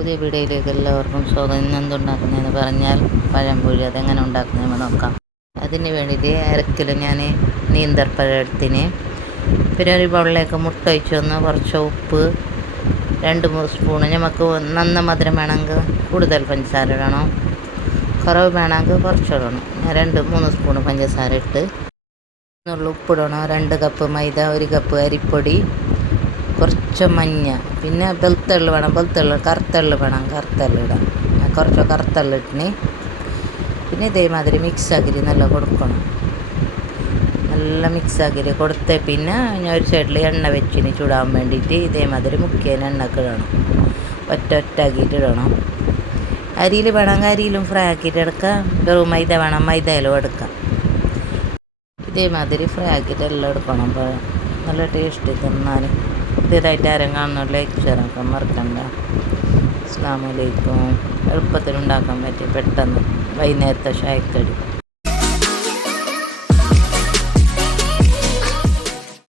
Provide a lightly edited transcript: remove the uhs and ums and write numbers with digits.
പുതിയ വീഡിയോയിലേക്ക് എല്ലാവർക്കും സ്വാഗതം. ഇന്ന് എന്തുണ്ടാക്കുന്നതെന്ന് പറഞ്ഞാൽ പഴംപൊരി. അതെങ്ങനെ ഉണ്ടാക്കുന്നതെന്ന് നോക്കാം. അതിന് വേണ്ടിയിട്ട് അരക്കിലോ ഞാൻ നീന്തൽപ്പഴം എടുത്തിന്. പിന്നെ ഒരു ബൗളിലേക്ക് മുട്ട ഒഴിച്ച് വന്ന് കുറച്ച് ഉപ്പ്, 2-3 സ്പൂണ്. നമുക്ക് നന്ന മധുരം വേണമെങ്കിൽ കൂടുതൽ പഞ്ചസാര ഇടണം, കുറവ് വേണമെങ്കിൽ കുറച്ചിടണം. ഞാൻ 2-3 സ്പൂണ് പഞ്ചസാര ഇട്ട് ഉപ്പിടണം. 2 കപ്പ് മൈദ, 1 കപ്പ് അരിപ്പൊടി, കുറച്ച് മഞ്ഞ, പിന്നെ വെളുത്തുള്ളി വേണം, കറുത്തുള്ളി വേണം, കറുത്തുള്ളി ഇടാം. കുറച്ച് കറുത്തുള്ളി ഇട്ടിന്. പിന്നെ ഇതേമാതിരി മിക്സാക്കിയിട്ട് നല്ല കൊടുക്കണം. നല്ല മിക്സാക്കിയിട്ട് കൊടുത്ത് പിന്നെ ഞാൻ ഒരു സൈഡിൽ എണ്ണ വെച്ചിന് ചൂടാൻ വേണ്ടിയിട്ട്. ഇതേമാതിരി മുക്കിയതിന് എണ്ണക്ക് ഇടണം, ഒറ്റാക്കിയിട്ട് ഇടണം. അരിയിൽ വേണമെങ്കിൽ അരിയിലും ഫ്രൈ ആക്കിയിട്ട് എടുക്കാം. വെറും മൈദ വേണം, മൈദയിലും എടുക്കാം. ഇതേമാതിരി ഫ്രൈ ആക്കിയിട്ട് എല്ലാം എടുക്കണം. അപ്പോൾ നല്ല ടേസ്റ്റ് തിന്നാൻ. പുതിയതായിട്ട് ആരും കാണുന്ന ലൈക്ക് ഷെയറാക്കാൻ മറക്കണ്ട. അസ്സലാമു അലൈക്കും. എളുപ്പത്തിൽ ഉണ്ടാക്കാൻ പറ്റി പെട്ടെന്ന് വൈകുന്നേരത്തെ ചായക്കടി.